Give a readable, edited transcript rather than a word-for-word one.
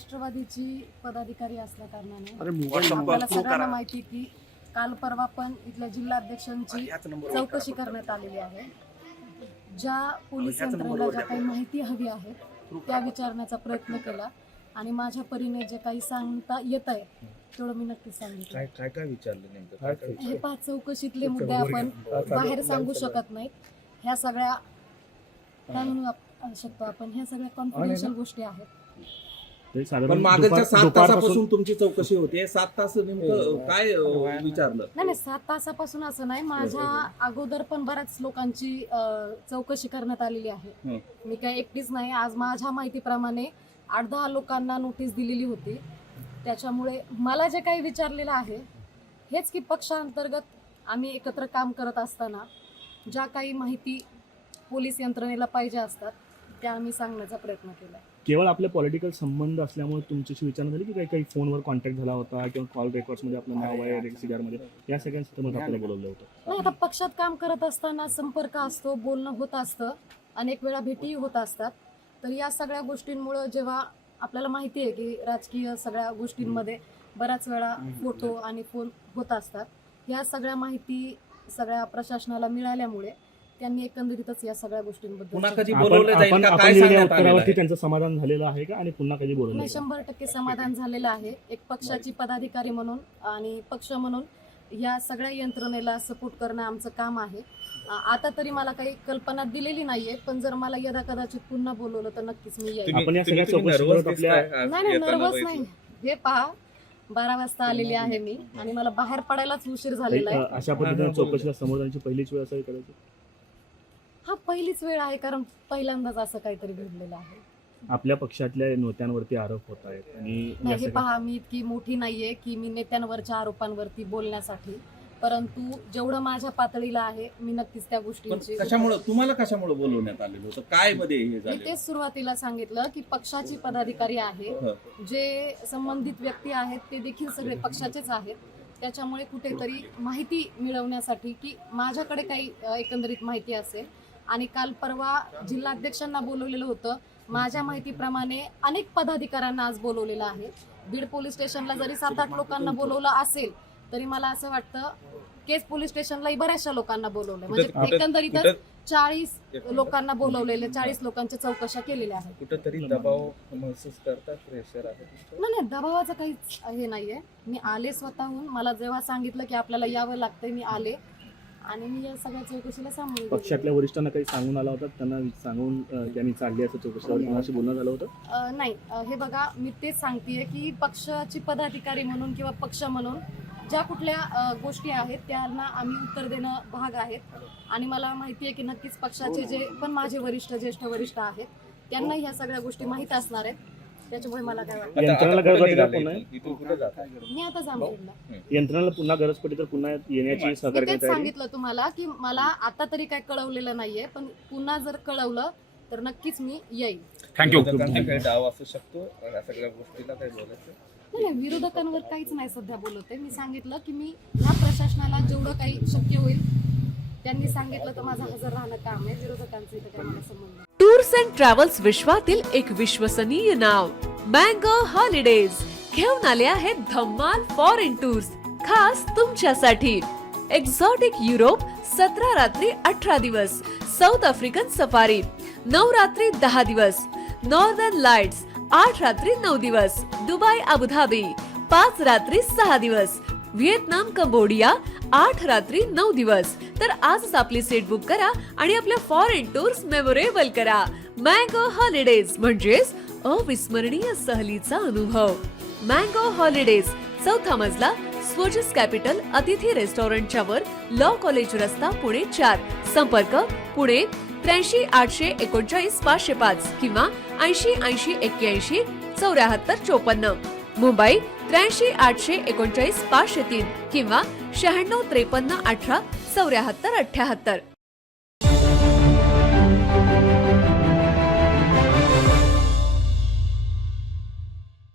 राष्ट्रवादीची पदाधिकारी असल्या कारणाने अरे आपल्याला सगळ्यांना माहिती की काल परवा पण इथल्या जिल्हाध्यक्षांची चौकशी करण्यात आलेली आहे. ज्या पोलीस यंत्रणेला ज्या काही माहिती हवी आहे त्या विचारण्याचा प्रयत्न केला आणि माझ्या परीने जे काही सांगता येत आहे तेवढं मी नक्कीच सांगितलं. काय काय विचारलं नेमकं? हे 5 चौकशीतले मुद्दे आपण बाहेर सांगू शकत नाहीत. ह्या सगळ्या काय म्हणू शकतो आपण, ह्या सगळ्या कॉन्फिडेन्शियल गोष्टी आहेत. पण मागच्या 7 तासापासून तुमची चौकशी होते. 7 तास नेमकं काय विचारलं? नाही 7 तासापासून असं नाही, माझ्या अगोदर पण बऱ्याच लोकांची चौकशी करण्यात आलेली आहे. मी काय एकटीच नाही. आज माझ्या माहितीप्रमाणे 8-10 लोकांना नोटीस दिलेली होती. त्याच्यामुळे मला जे काही विचारलेलं आहे हेच की पक्षांतर्गत आम्ही एकत्र काम करत असताना ज्या काही माहिती पोलीस यंत्रणेला पाहिजे असतात त्या आम्ही सांगण्याचा प्रयत्न केला. केवळ आपले पॉलिटिकल संबंध असल्यामुळे तुमच्याशी विचारणा झाली की काही फोनवर कॉन्टॅक्ट झाला होता किंवा कॉल रेकॉर्ड्समध्ये आपलं नाव आहे रेक्सिडारमध्ये, या सगळ्यांसाठी आपल्याला बोलवलं होतं? नाही, आता पक्षात काम करत असताना संपर्क असतो, बोलणं होत असतं, अनेक वेळा भेटीही होत असतात. तर या सगळ्या गोष्टींमुळं जेव्हा आपल्याला माहिती आहे की राजकीय सगळ्या गोष्टींमध्ये बऱ्याच वेळा फोटो आणि फोन होत असतात, या सगळ्या माहिती सगळ्या प्रशासनाला मिळाल्यामुळे त्यांनी एकंदरीतच या सगळ्या गोष्टींबद्दल उत्तरावरती त्यांचं समाधान झालेलं आहे का आणि पुन्हा कधी बोलवलं? 100% समाधान झालेलं आहे. एक पक्षाची पदाधिकारी म्हणून आणि पक्ष म्हणून या सगळ्या यंत्रणेला सपोर्ट करणं आमचं काम आहे. आता तरी मला काही कल्पना दिलेली नाहीये, पण जर मला यदा कदाचित पुन्हा बोलवलं तर नक्कीच मी येईन. आपण या सगळ्या चौकशीवर नाही नर्वस नाही. हे पहा 12 वाजता आलेली आहे मी आणि मला बाहेर पडायलाच उशीर झालेला आहे. अशा पद्धतीने चौकशीला समोर जाण्याची पहिलीच वेळ असावी करायची? हा पहिलीच वेळ आहे, कारण पहिल्यांदाच असं काहीतरी घडलेलं आहे. आपल्या पक्षातल्या नेत्यांवरती आरोप होत आहेत आणि हे पहा, मी इतकी मोठी नाहीये की मी नेत्यांवरच्या आरोपांवरती बोलण्यासाठी, परंतु जेवढं माझ्या पातळीला आहे मी नक्कीच त्या गोष्टींची. तुम्हाला कशामुळे बोलवण्यात आलेलं होतं? काय मध्ये हे मी झालं? तेच सुरुवातीला सांगितलं की पक्षाची पदाधिकारी आहे, जे संबंधित व्यक्ती आहेत ते देखील सगळे पक्षाचेच आहेत. त्याच्यामुळे कुठेतरी माहिती मिळवण्यासाठी की माझ्याकडे काही एकंदरीत माहिती असेल, आणि काल परवा जिल्हाध्यक्षांना बोलवलेलं होतं. माझ्या माहितीप्रमाणे अनेक पदाधिकाऱ्यांना आज बोलवलेलं आहे. बीड पोलीस स्टेशनला जरी 7-8 लोकांना बोलवलं असेल तरी मला असं वाटतं केस पोलीस स्टेशनलाही बऱ्याचशा लोकांना बोलवलं, म्हणजे एकंदरीतच 40 लोकांना बोलवलेले, 40 लोकांच्या चौकशा केलेल्या आहेत. कुठेतरी दबाव महसूस करतात, प्रेशर आहे? नाही दबावाचं काहीच हे नाहीये. मी आले स्वतःहून. मला जेव्हा सांगितलं की आपल्याला यावं लागतंय मी आले आणि मी या सगळ्या चौकशीला सामोरे गेले. पक्षातल्या वरिष्ठांना काही सांगून आला होता, त्यांना सांगून त्यांनी चालली असं चौकशीवर कोणाशी बोलणं झालं होतं? नाही, हे बघा मी तेच सांगतेय की पक्षाची पदाधिकारी म्हणून किंवा पक्ष म्हणून ज्या कुठल्या गोष्टी आहेत त्यांना आम्ही उत्तर देणं भाग आहेत. आणि मला माहिती आहे की नक्कीच पक्षाचे जे पण माझे वरिष्ठ ज्येष्ठ वरिष्ठ आहेत त्यांना ह्या सगळ्या गोष्टी माहीत असणार आहेत. त्याच्यामुळे मला काय वाटतं, मी आता जामखेडला यंत्रणाला पुन्हा गरज पडली तर पुन्हा येण्याची सहकार्य तेच सांगितलं तुम्हाला की मला आता तरी काय कळवलेलं नाहीये, पण पुन्हा जर कळवलं तर नक्कीच मी येईल. थँक्यू. काही डाव असू शकतो या सगळ्या गोष्टीला, काय बोलायचं? नाही विरोधकांवर काहीच नाही सध्या बोलते. मी सांगितलं की मी या प्रशासनाला जेवढं काही शक्य होईल त्यांनी सांगितलं तर माझं हजर राहणं काम आहे. विरोधकांचं इथं काही मला संबंध नाही. टूर्स अँड ट्रॅव्हल्स विश्वातील एक विश्वसनीय नाव मँगो हॉलिडेज घेऊन आले आहेत धम्माल फॉरेन टूर्स खास तुमच्यासाठी. एक्झॉटिक युरोप 17 रात्री 18 दिवस, साऊथ आफ्रिकन सफारी 9 रात्री 10 दिवस, नॉर्दर्न लाईट्स 8 रात्री 9 दिवस, दुबई अबुधाबी 5 रात्री 6 दिवस, व्हिएतनाम कंबोडिया 8 रात्री 9 दिवस. तर आजच आपली सीट बुक करा आणि आपल्या फॉरेन टूर्स मेमोरेबल करा. मँगो हॉलिडेज म्हणजेच अविस्मरणीय सहलीचा अनुभव. मँगो हॉलिडेज, 4था मजला, स्वोजस कॅपिटल अतिथी रेस्टॉरंटच्या वर, लॉ कॉलेज रस्ता, पुणे 4. संपर्क पुणे 83 839 505 किंवा 80 80 81 74 54. मुंबई 83 839 503 किंवा 96 53 18 74 78.